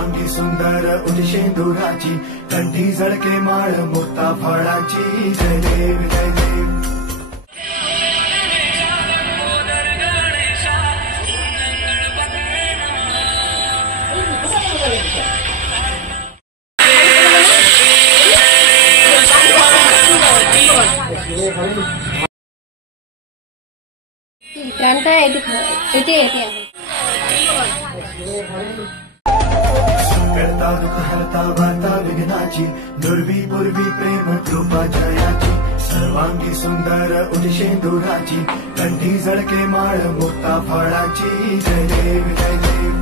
सर्वांगी सुंदर उदिशेंदुराची, कंठी झळके माळ मुक्ता फळाची. जय देव जय देव. करता दुःख हरता वार्ता विघ्नाची, दुर्वी पूर्वी प्रेम कृपा जयाची. सर्वांगी सुंदर उदिशेंदुराची, कंठी झळके माळ मुक्ता फळाची. जय देव जय देव.